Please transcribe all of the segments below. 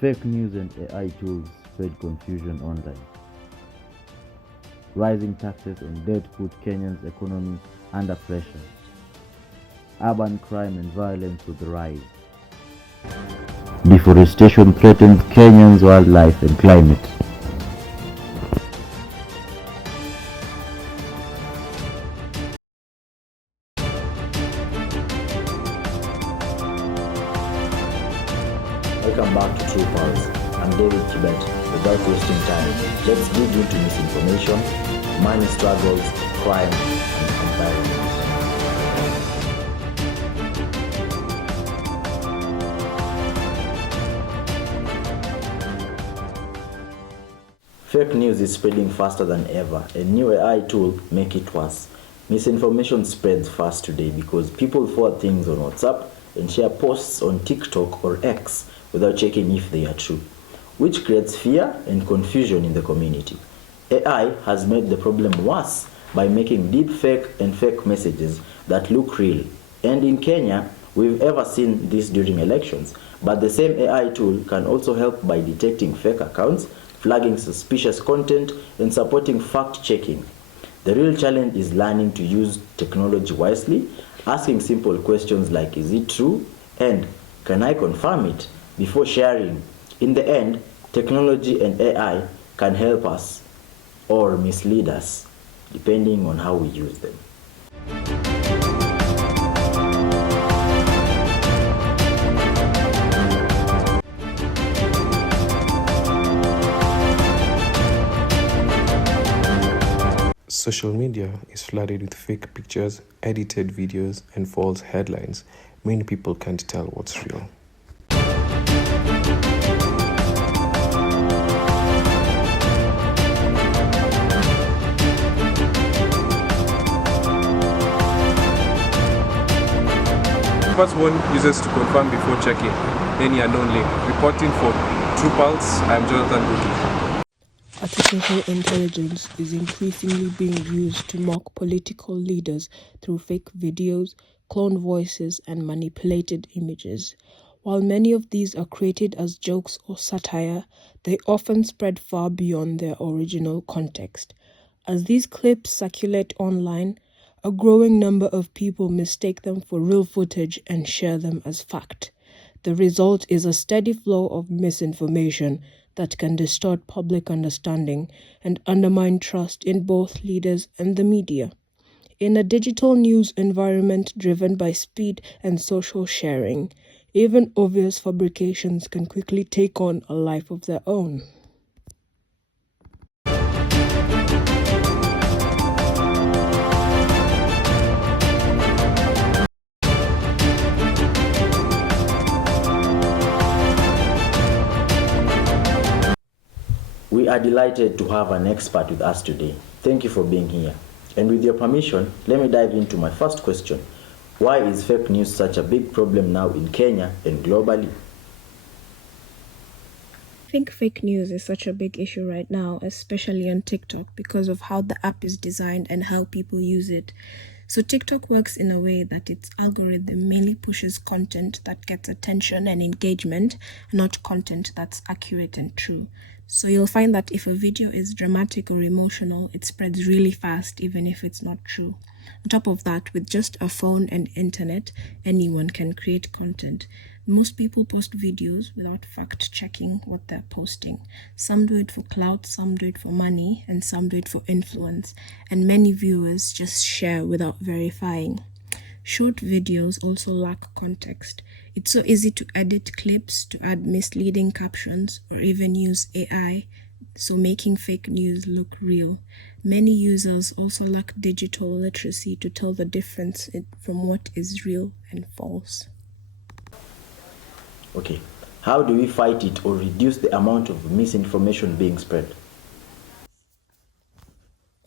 Fake news and AI tools spread confusion online. Rising taxes and debt put Kenya's economy under pressure. Urban crime and violence would rise. Deforestation threatens Kenya's wildlife and climate. Welcome back to True Pulse. I'm David Kibet. Without wasting time, let's dig into misinformation, money struggles, crime, and environment. Fake news is spreading faster than ever. A new AI tool make it worse. Misinformation spreads fast today because people forward things on WhatsApp and share posts on TikTok or X without checking if they are true, which creates fear and confusion in the community. AI has made the problem worse by making deep fake and fake messages that look real. And in Kenya, we've ever seen this during elections, but the same AI tool can also help by detecting fake accounts, flagging suspicious content, and supporting fact-checking. The real challenge is learning to use technology wisely, asking simple questions like, is it true? And can I confirm it? Before sharing. In the end, technology and AI can help us or mislead us, depending on how we use them. Social media is flooded with fake pictures, edited videos, and false headlines. Many people can't tell what's real. First warn users to confirm before checking any unknown link. Reporting for True Pulse, I'm Jonathan Buki. Artificial intelligence is increasingly being used to mock political leaders through fake videos, cloned voices, and manipulated images. While many of these are created as jokes or satire, they often spread far beyond their original context. As these clips circulate online, a growing number of people mistake them for real footage and share them as fact. The result is a steady flow of misinformation that can distort public understanding and undermine trust in both leaders and the media. In a digital news environment driven by speed and social sharing, even obvious fabrications can quickly take on a life of their own. We are delighted to have an expert with us today. Thank you for being here. And with your permission, let me dive into my first question. Why is fake news such a big problem now in Kenya and globally? I think fake news is such a big issue right now, especially on TikTok, because of how the app is designed and how people use it. So TikTok works in a way that its algorithm mainly pushes content that gets attention and engagement, not content that's accurate and true. So you'll find that if a video is dramatic or emotional, it spreads really fast, even if it's not true. On top of that, with just a phone and internet, anyone can create content. Most people post videos without fact-checking what they're posting. Some do it for clout, some do it for money, and some do it for influence. And many viewers just share without verifying. Short videos also lack context. It's so easy to edit clips, to add misleading captions, or even use AI, so making fake news look real. Many users also lack digital literacy to tell the difference from what is real and false. Okay, how do we fight it or reduce the amount of misinformation being spread?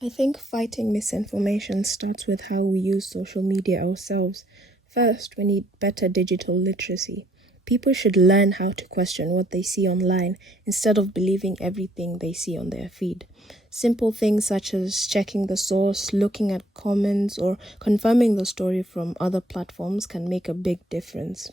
I think fighting misinformation starts with how we use social media ourselves. First, we need better digital literacy. People should learn how to question what they see online instead of believing everything they see on their feed. Simple things such as checking the source, looking at comments, or confirming the story from other platforms can make a big difference.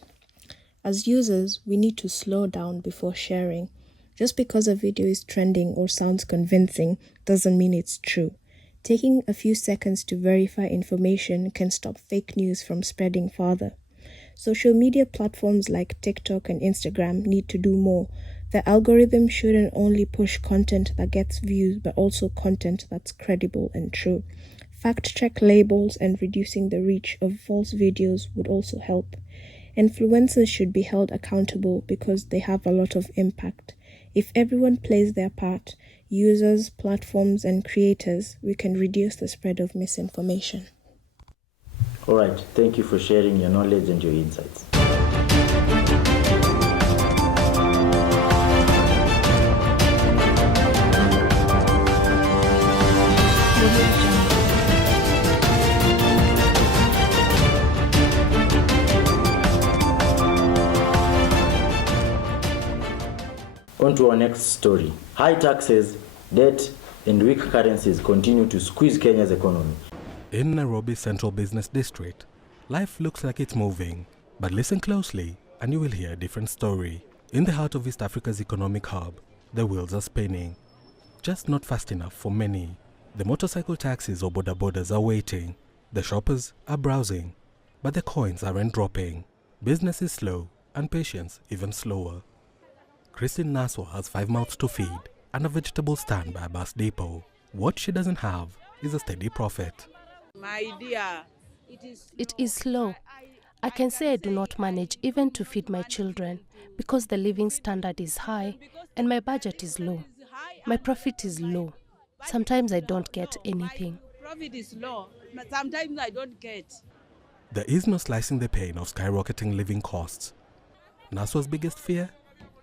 As users, we need to slow down before sharing. Just because a video is trending or sounds convincing doesn't mean it's true. Taking a few seconds to verify information can stop fake news from spreading farther. Social media platforms like TikTok and Instagram need to do more. The algorithm shouldn't only push content that gets views, but also content that's credible and true. Fact-check labels and reducing the reach of false videos would also help. Influencers should be held accountable because they have a lot of impact. If everyone plays their part, users, platforms, and creators, we can reduce the spread of misinformation. All right, thank you for sharing your knowledge and your insights. On to our next story. High taxes, debt, and weak currencies continue to squeeze Kenya's economy. In Nairobi's central business district, life looks like it's moving, but listen closely and you will hear a different story. In the heart of East Africa's economic hub, the wheels are spinning, just not fast enough for many. The motorcycle taxis or boda bodas are waiting, the shoppers are browsing, but the coins aren't dropping. Business is slow and patience even slower. Christine Naswa has 5 mouths to feed and a vegetable stand by a bus depot. What she doesn't have is a steady profit. My dear, it is slow. I can say I do not manage even to feed my children because the living standard is high and my budget is low. My profit is low. Sometimes I don't get anything. Profit is low, but sometimes I don't get. There is no slicing the pain of skyrocketing living costs. Naswa's biggest fear?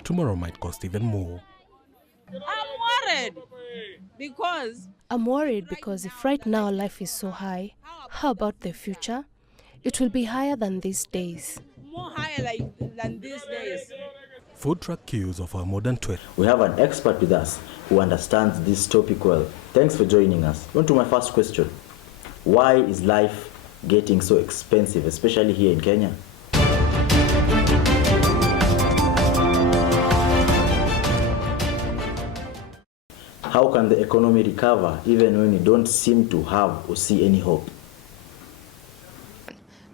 Tomorrow might cost even more. I'm worried because if right now life is so high, how about the future? It will be higher than these days. More higher than these days. Food truck queues of our modern twist. We have an expert with us who understands this topic well. Thanks for joining us. On to my first question. Why is life getting so expensive, especially here in Kenya? How can the economy recover even when you don't seem to have or see any hope?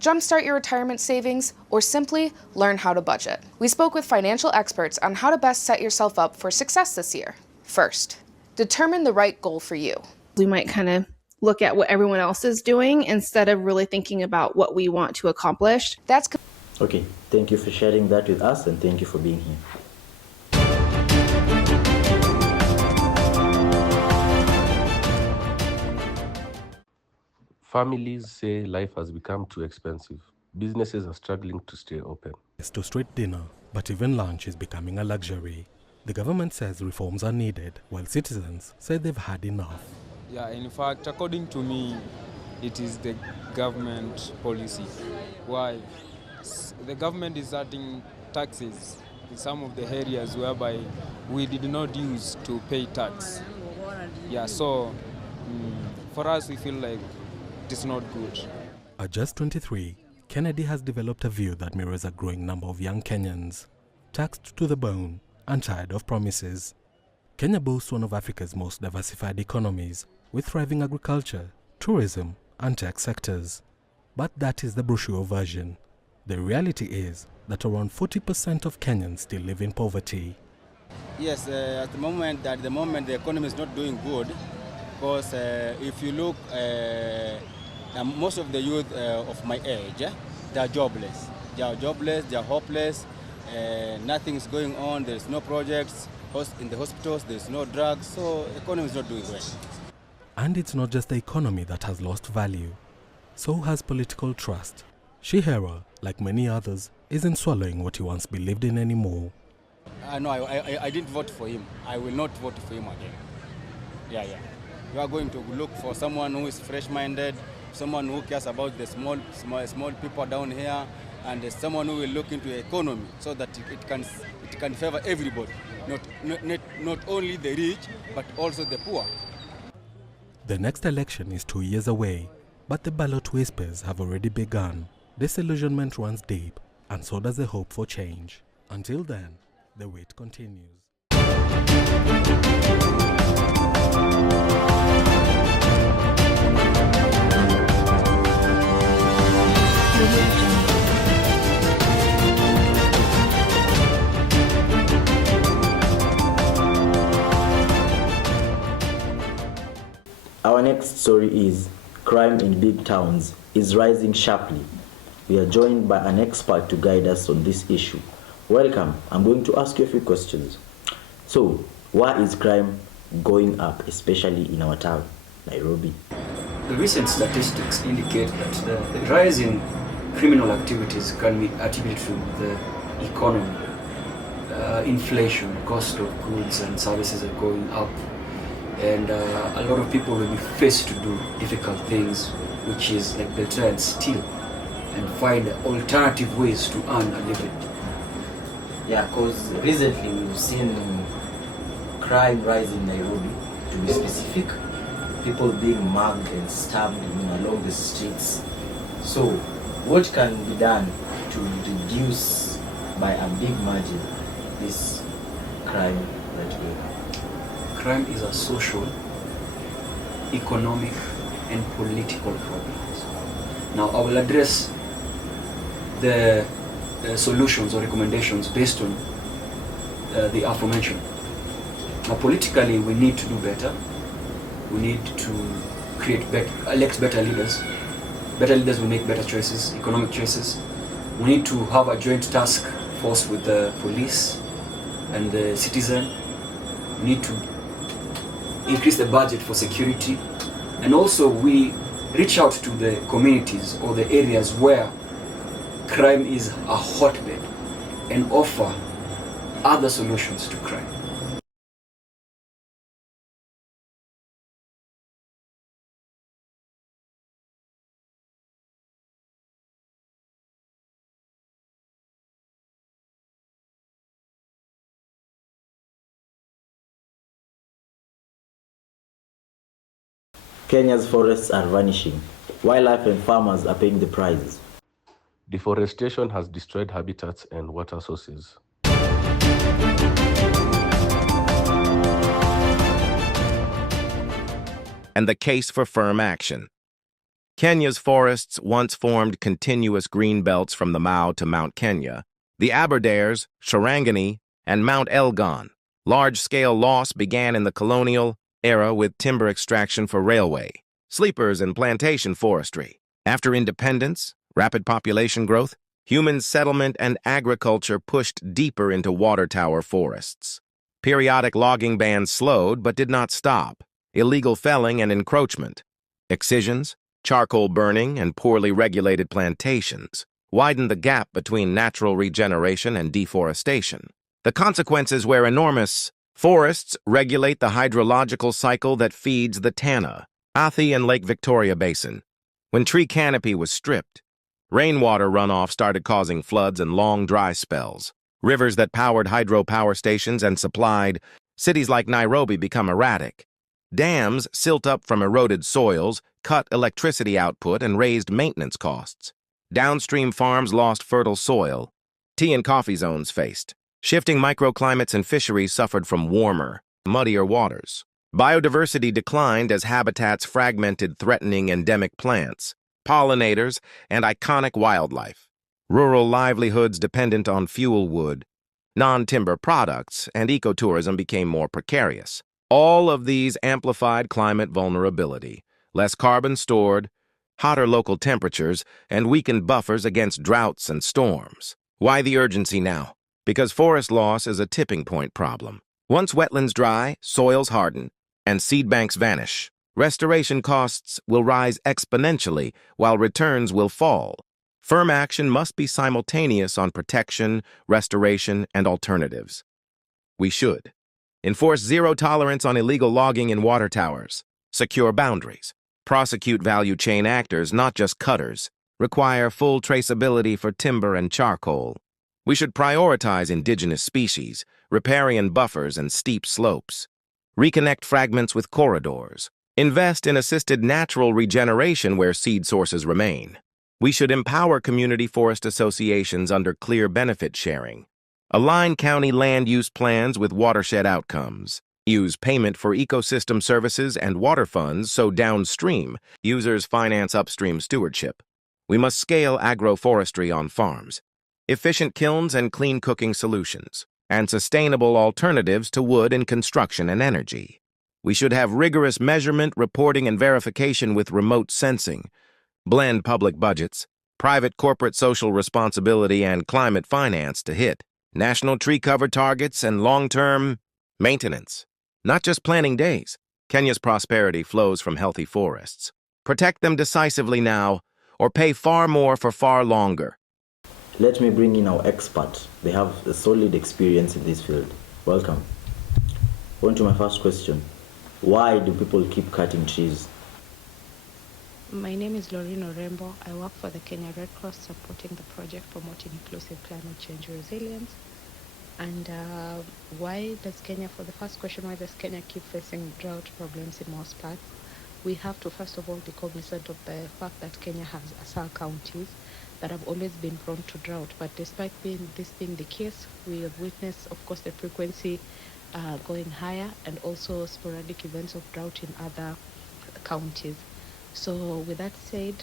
Jumpstart your retirement savings, or simply learn how to budget. We spoke with financial experts on how to best set yourself up for success this year. First, determine the right goal for you. We might kind of look at what everyone else is doing instead of really thinking about what we want to accomplish. Okay, thank you for sharing that with us and thank you for being here. Families say life has become too expensive. Businesses are struggling to stay open. It's to straight dinner, but even lunch is becoming a luxury. The government says reforms are needed, while citizens say they've had enough. Yeah, in fact, according to me, it is the government policy. Why? The government is adding taxes in some of the areas whereby we did not use to pay tax. Yeah, so for us, we feel like it's not good. At just 23, Kennedy has developed a view that mirrors a growing number of young Kenyans, taxed to the bone and tired of promises. Kenya boasts one of Africa's most diversified economies, with thriving agriculture, tourism, and tech sectors. But that is the brochure version. The reality is that around 40% of Kenyans still live in poverty. Yes, at the moment the economy is not doing good, because if you look, most of the youth of my age, they are jobless. They are hopeless, nothing is going on, there is no projects, in the hospitals there is no drugs, so the economy is not doing well. And it's not just the economy that has lost value, so has political trust. Shihera, like many others, isn't swallowing what he once believed in anymore. No, I didn't vote for him. I will not vote for him again. Yeah. We are going to look for someone who is fresh-minded, someone who cares about the small people down here, and someone who will look into the economy so that it can favor everybody, not only the rich, but also the poor. The next election is 2 years away, but the ballot whispers have already begun. Disillusionment runs deep, and so does the hope for change. Until then, the wait continues. Our next story is crime in big towns is rising sharply. We are joined by an expert to guide us on this issue. Welcome. I'm going to ask you a few questions. So, why is crime going up, especially in our town, Nairobi? The recent statistics indicate that the rise in criminal activities can be attributed to the economy. Inflation, cost of goods and services are going up, and a lot of people will be faced to do difficult things, which is like they'll try and steal and find alternative ways to earn a living. Yeah, because recently we've seen crime rise in Nairobi, to be specific. People being mugged and stabbed along the streets. So, what can be done to reduce by a big margin this crime that we have? Crime is a social, economic, and political problem. Now, I will address the solutions or recommendations based on the aforementioned. Now, politically, we need to do better. We need to elect better leaders. Better leaders will make better choices, economic choices. We need to have a joint task force with the police and the citizen. We need to increase the budget for security. And also we reach out to the communities or the areas where crime is a hotbed and offer other solutions to crime. Kenya's forests are vanishing. Wildlife and farmers are paying the price. Deforestation has destroyed habitats and water sources. And the case for firm action. Kenya's forests once formed continuous green belts from the Mau to Mount Kenya, the Aberdares, Sharangani, and Mount Elgon. Large-scale loss began in the colonial era with timber extraction for railway, sleepers and plantation forestry. After independence, rapid population growth, human settlement and agriculture pushed deeper into water tower forests. Periodic logging bans slowed but did not stop. Illegal felling and encroachment, excisions, charcoal burning, and poorly regulated plantations widened the gap between natural regeneration and deforestation. The consequences were enormous. Forests regulate the hydrological cycle that feeds the Tana, Athi, and Lake Victoria Basin. When tree canopy was stripped, rainwater runoff started causing floods and long dry spells. Rivers that powered hydropower stations and supplied cities like Nairobi become erratic. Dams silt up from eroded soils, cut electricity output, and raised maintenance costs. Downstream farms lost fertile soil. Tea and coffee zones faced. Shifting microclimates and fisheries suffered from warmer, muddier waters. Biodiversity declined as habitats fragmented, threatening endemic plants, pollinators, and iconic wildlife. Rural livelihoods dependent on fuel wood, non-timber products, and ecotourism became more precarious. All of these amplified climate vulnerability, less carbon stored, hotter local temperatures, and weakened buffers against droughts and storms. Why the urgency now? Because forest loss is a tipping point problem. Once wetlands dry, soils harden, and seed banks vanish, restoration costs will rise exponentially while returns will fall. Firm action must be simultaneous on protection, restoration, and alternatives. We should enforce zero tolerance on illegal logging in water towers, secure boundaries, prosecute value chain actors, not just cutters, require full traceability for timber and charcoal. We should prioritize indigenous species, riparian buffers, and steep slopes. Reconnect fragments with corridors. Invest in assisted natural regeneration where seed sources remain. We should empower community forest associations under clear benefit sharing. Align county land use plans with watershed outcomes. Use payment for ecosystem services and water funds so downstream users finance upstream stewardship. We must scale agroforestry on farms, efficient kilns and clean cooking solutions, and sustainable alternatives to wood in construction and energy. We should have rigorous measurement, reporting, and verification with remote sensing, blend public budgets, private corporate social responsibility, and climate finance to hit national tree cover targets and long-term maintenance. Not just planting days. Kenya's prosperity flows from healthy forests. Protect them decisively now, or pay far more for far longer. Let me bring in our expert. They have a solid experience in this field. Welcome. On to my first question. Why do people keep cutting trees? My name is Lorraine Orembo. I work for the Kenya Red Cross supporting the project promoting inclusive climate change resilience. And why does Kenya, for the first question, why does Kenya keep facing drought problems in most parts? We have to first of all be cognizant of the fact that Kenya has ASAL counties that have always been prone to drought. But despite this being the case, we have witnessed, of course, the frequency going higher and also sporadic events of drought in other counties. So with that said,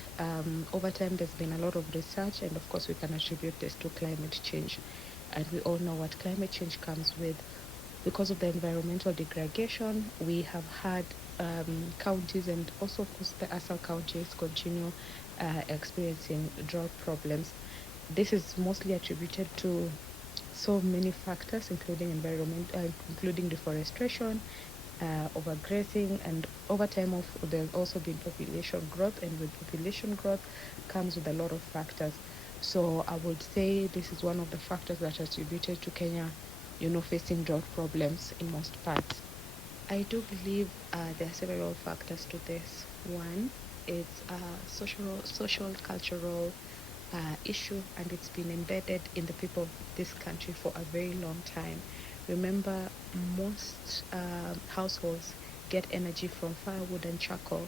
over time there's been a lot of research, and of course we can attribute this to climate change. And we all know what climate change comes with. Because of the environmental degradation, we have had counties and also of course the ASAL counties continue experiencing drought problems. This is mostly attributed to so many factors, including including deforestation, overgrazing, and over time there's also been population growth, and with population growth comes with a lot of factors. So I would say this is one of the factors that are attributed to Kenya, facing drought problems in most parts. I do believe there are several factors to this. One, it's a social, cultural issue, and it's been embedded in the people of this country for a very long time. Remember, most households get energy from firewood and charcoal,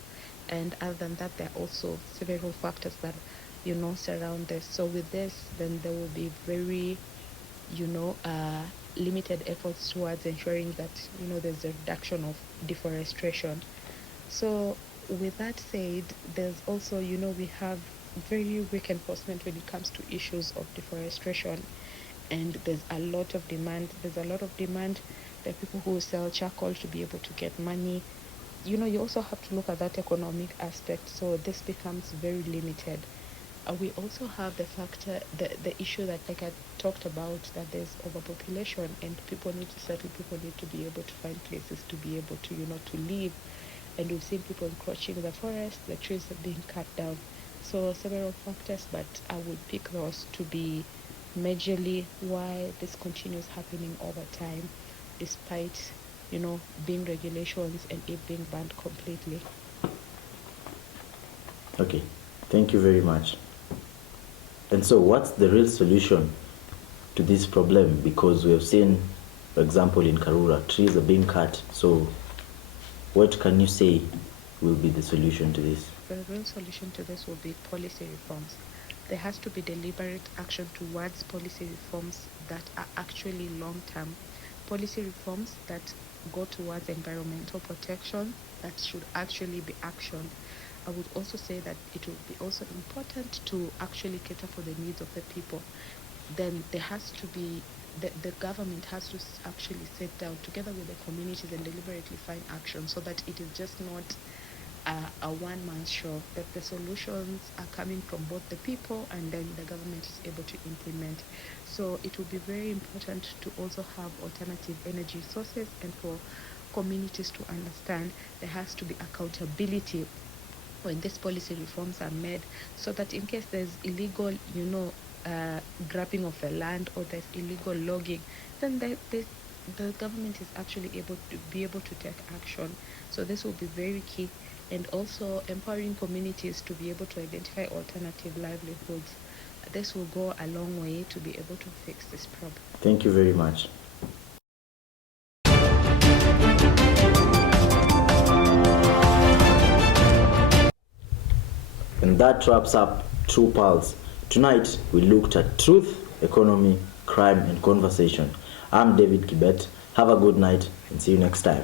and other than that, there are also several factors that surround this. So with this, then there will be very limited efforts towards ensuring that there's a reduction of deforestation. So with that said, there's also we have very weak enforcement when it comes to issues of deforestation, and there's a lot of demand. There are people who sell charcoal to be able to get money. You also have to look at that economic aspect, so this becomes very limited. We also have the factor, the issue that, like I talked about, that there's overpopulation, and people need to be able to find places to be able to to live, and we've seen people encroaching the forest, the trees are being cut down. So several factors, but I would pick those to be majorly why this continues happening over time, despite being regulations and it being banned completely. Okay, thank you very much. And so what's the real solution to this problem? Because we have seen, for example, in Karura, trees are being cut. So what can you say will be the solution to this? The real solution to this will be policy reforms. There has to be deliberate action towards policy reforms that are actually long-term. Policy reforms that go towards environmental protection that should actually be actioned. I would also say that it would be also important to actually cater for the needs of the people. Then there has to be, the government has to actually sit down together with the communities and deliberately find action, so that it is just not a one-man show, that the solutions are coming from both the people and then the government is able to implement. So it will be very important to also have alternative energy sources, and for communities to understand there has to be accountability when these policy reforms are made, so that in case there's illegal, grabbing of the land, or there's illegal logging, then the government is actually able to take action. So this will be very key, and also empowering communities to be able to identify alternative livelihoods. This will go a long way to be able to fix this problem. Thank you very much. And that wraps up True Pulse. Tonight, we looked at truth, economy, crime, and conversation. I'm David Kibet. Have a good night and see you next time.